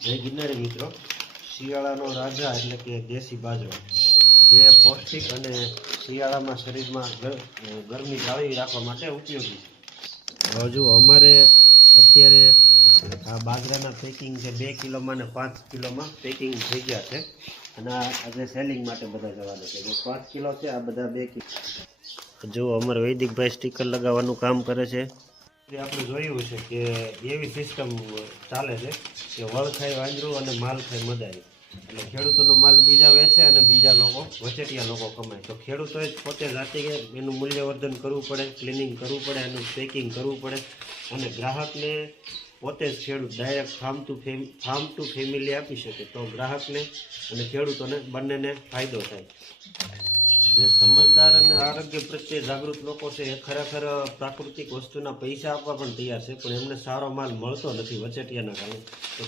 જય ગિરનારી મિત્રો, શિયાળાનો રાજા એટલે કે દેશી બાજરો જે પૌષ્ટિક અને શિયાળામાં શરીરમાં ગરમી જાળવી રાખવા માટે ઉપયોગી છે। હજુ અમારે અત્યારે આ બાજરાના પેકિંગ છે 2 કિલોમાં ને 5 કિલોમાં પેકિંગ થઈ ગયા છે અને આજે સેલિંગ માટે બધા જવાના છે। જો 5 કિલો છે, આ બધા 2 કિલો। જો અમારે વૈદિકભાઈ સ્ટીકર લગાવવાનું કામ કરે છે। આપણે જોયું છે કે એવી સિસ્ટમ ચાલે છે કે વળ ખાય વાંદરું અને માલ ખાય મદારી, એટલે ખેડૂતોનો માલ બીજા વેચે અને બીજા લોકો વચેટિયા લોકો કમાય। તો ખેડૂતોએ પોતે જાતે એનું મૂલ્યવર્ધન કરવું પડે, ક્લિનિંગ કરવું પડે, એનું પેકિંગ કરવું પડે અને ગ્રાહકને પોતે જ ખેડૂત ડાયરેક્ટ ફાર્મ ટુ ફેમિલી આપી શકે તો ગ્રાહકને અને ખેડૂતોને બંનેને ફાયદો થાય। જે સમજદાર અને આરોગ્ય પ્રત્યે જાગૃત લોકો છે એ ખરેખર પ્રાકૃતિક વસ્તુના પૈસા આપવા પણ તૈયાર છે, પણ એમને સારો માલ મળતો નથી વચેટિયાના કારણે। તો